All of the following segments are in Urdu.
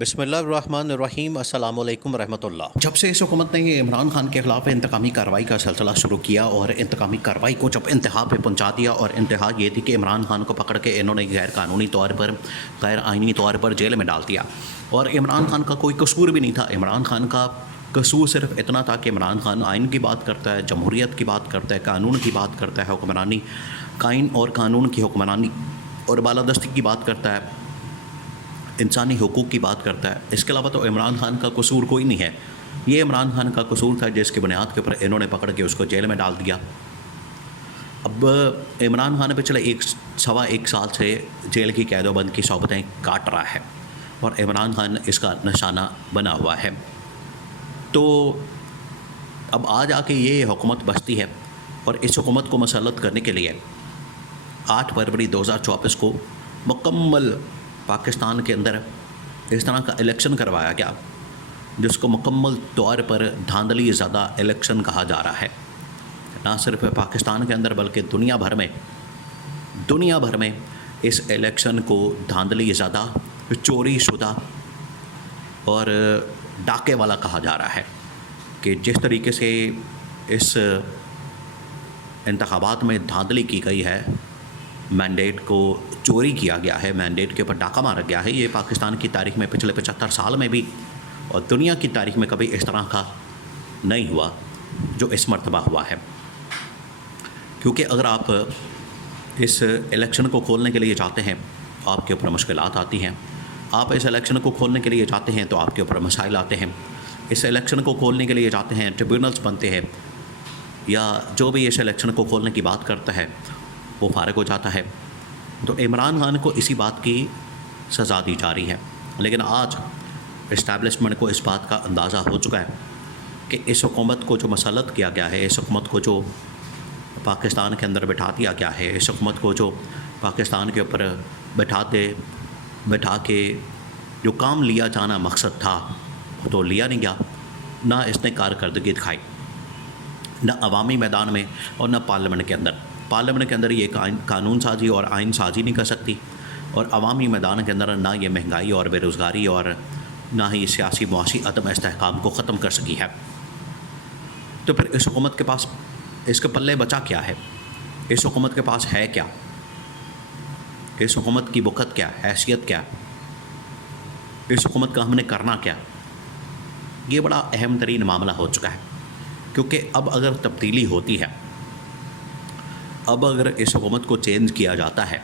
بسم اللہ الرحمن الرحیم السلام علیکم ورحمۃ اللہ۔ جب سے اس حکومت نے یہ عمران خان کے خلاف انتقامی کارروائی کا سلسلہ شروع کیا اور انتقامی کارروائی کو جب انتہا پہ پہنچا دیا، اور انتہا یہ تھی کہ عمران خان کو پکڑ کے انہوں نے غیر قانونی طور پر، غیر آئینی طور پر جیل میں ڈال دیا، اور عمران خان کا کوئی قصور بھی نہیں تھا۔ عمران خان کا قصور صرف اتنا تھا کہ عمران خان آئین کی بات کرتا ہے، جمہوریت کی بات کرتا ہے، قانون کی بات کرتا ہے، حکمرانی، آئین اور قانون کی حکمرانی اور بالادستی کی بات کرتا ہے، انسانی حقوق کی بات کرتا ہے۔ اس کے علاوہ تو عمران خان کا قصور کوئی نہیں ہے۔ یہ عمران خان کا قصور تھا جس کی بنیاد کے اوپر انہوں نے پکڑ کے اس کو جیل میں ڈال دیا۔ اب عمران خان پچھلے سوا ایک سال سے جیل کی قید و بند کی صحبتیں کاٹ رہا ہے، اور عمران خان اس کا نشانہ بنا ہوا ہے۔ تو اب آج آ کے یہ حکومت بستی ہے، اور اس حکومت کو مسلط کرنے کے لیے 8 فروری 2024 کو مکمل پاکستان کے اندر اس طرح کا الیکشن کروایا گیا جس کو مکمل طور پر دھاندلی زدہ الیکشن کہا جا رہا ہے۔ نہ صرف پاکستان کے اندر بلکہ دنیا بھر میں اس الیکشن کو دھاندلی زدہ، چوری شدہ اور ڈاکے والا کہا جا رہا ہے، کہ جس طریقے سے اس انتخابات میں دھاندلی کی گئی ہے، مینڈیٹ کو چوری کیا گیا ہے، مینڈیٹ کے اوپر ڈاکہ مارا گیا ہے، یہ پاکستان کی تاریخ میں پچھلے 75 سال میں بھی اور دنیا کی تاریخ میں کبھی اس طرح کا نہیں ہوا جو اس مرتبہ ہوا ہے۔ کیونکہ اگر آپ اس الیکشن کو کھولنے کے لیے جاتے ہیں تو آپ کے اوپر مشکلات آتی ہیں، آپ اس الیکشن کو کھولنے کے لیے جاتے ہیں تو آپ کے اوپر مسائل آتے ہیں، اس الیکشن کو کھولنے کے لیے جاتے ہیں ٹریبیونلز بنتے ہیں، یا جو بھی اس الیکشن کو کھولنے کی بات کرتا ہے وہ فارغ ہو جاتا ہے۔ تو عمران خان کو اسی بات کی سزا دی جا رہی ہے، لیکن آج اسٹیبلشمنٹ کو اس بات کا اندازہ ہو چکا ہے کہ اس حکومت کو جو مسلط کیا گیا ہے، اس حکومت کو جو پاکستان کے اندر بٹھا دیا گیا ہے، اس حکومت کو جو پاکستان کے اوپر بٹھا کے جو کام لیا جانا مقصد تھا وہ تو لیا نہیں گیا، نہ اس نے کارکردگی دکھائی، نہ عوامی میدان میں اور نہ پارلیمنٹ کے اندر۔ پارلیمنٹ کے اندر یہ قانون سازی اور آئین سازی نہیں کر سکتی، اور عوامی میدان کے اندر نہ یہ مہنگائی اور بے روزگاری اور نہ ہی سیاسی معاشی عدم استحکام کو ختم کر سکی ہے۔ تو پھر اس حکومت کے پاس اس کے پلے بچا کیا ہے؟ اس حکومت کے پاس ہے کیا؟ اس حکومت کی بخت کیا، حیثیت کیا؟ اس حکومت کا ہم نے کرنا کیا؟ یہ بڑا اہم ترین معاملہ ہو چکا ہے، کیونکہ اب اگر تبدیلی ہوتی ہے، اب اگر اس حکومت کو چینج کیا جاتا ہے،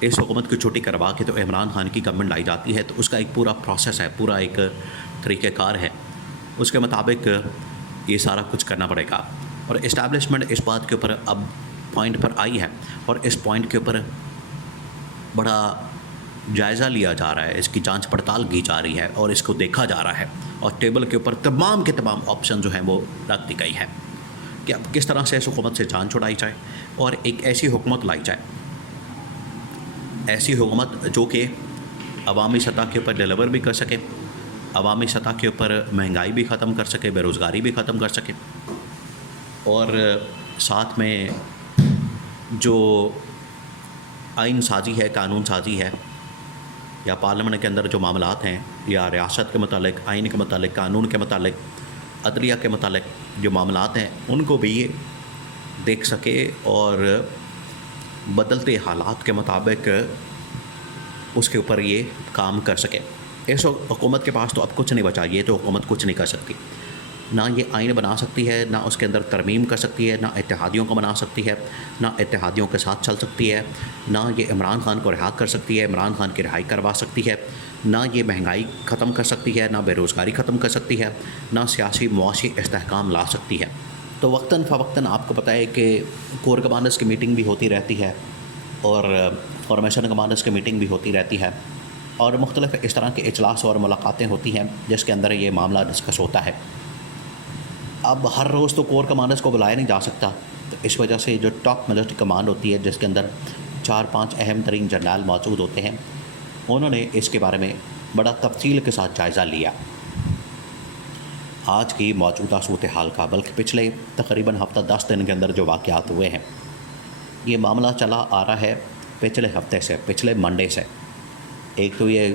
اس حکومت کی چھٹی کروا کے تو عمران خان کی گورنمنٹ لائی جاتی ہے، تو اس کا ایک پورا پروسیس ہے، پورا ایک طریقہ کار ہے، اس کے مطابق یہ سارا کچھ کرنا پڑے گا۔ اور اسٹیبلشمنٹ اس بات کے اوپر اب پوائنٹ پر آئی ہے، اور اس پوائنٹ کے اوپر بڑا جائزہ لیا جا رہا ہے، اس کی جانچ پڑتال کی جا رہی ہے، اور اس کو دیکھا جا رہا ہے، اور ٹیبل کے اوپر تمام کے تمام آپشن جو ہیں وہ رکھ دی گئی ہے کہ اب کس طرح سے اس حکومت سے جان چھڑائی جائے اور ایک ایسی حکومت لائی جائے، ایسی حکومت جو کہ عوامی سطح کے اوپر ڈیلیور بھی کر سکے، عوامی سطح کے اوپر مہنگائی بھی ختم کر سکے، بے روزگاری بھی ختم کر سکے، اور ساتھ میں جو آئین سازی ہے، قانون سازی ہے، یا پارلیمنٹ کے اندر جو معاملات ہیں، یا ریاست کے متعلق، آئین کے متعلق، قانون کے متعلق، عدلیہ کے متعلق جو معاملات ہیں، ان کو بھی دیکھ سکے اور بدلتے حالات کے مطابق اس کے اوپر یہ کام کر سکے۔ اس حکومت کے پاس تو اب کچھ نہیں بچا، یہ تو حکومت کچھ نہیں کر سکتی، نہ یہ آئین بنا سکتی ہے، نہ اس کے اندر ترمیم کر سکتی ہے، نہ اتحادیوں کو بنا سکتی ہے، نہ اتحادیوں کے ساتھ چل سکتی ہے، نہ یہ عمران خان کو رہا کر سکتی ہے، عمران خان کی رہائی کروا سکتی ہے، نہ یہ مہنگائی ختم کر سکتی ہے، نہ بے روزگاری ختم کر سکتی ہے، نہ سیاسی معاشی استحکام لا سکتی ہے۔ تو وقتاً فوقتاً آپ کو پتہ ہے کہ کور کمانڈرز کی میٹنگ بھی ہوتی رہتی ہے، اور فارمیشن کمانڈرز کی میٹنگ بھی ہوتی رہتی ہے، اور مختلف اس طرح کے اجلاس اور ملاقاتیں ہوتی ہیں جس کے اندر یہ معاملہ ڈسکس ہوتا ہے۔ اب ہر روز تو کور کمانڈرز کو بلایا نہیں جا سکتا، تو اس وجہ سے جو ٹاپ ملٹری کمانڈ ہوتی ہے، جس کے اندر 4-5 اہم ترین جنرل موجود ہوتے ہیں، انہوں نے اس کے بارے میں بڑا تفصیل کے ساتھ جائزہ لیا آج کی موجودہ صورتحال کا، بلکہ پچھلے تقریباً ہفتہ 10 دن کے اندر جو واقعات ہوئے ہیں۔ یہ معاملہ چلا آ رہا ہے پچھلے ہفتے سے، پچھلے منڈے سے۔ ایک تو یہ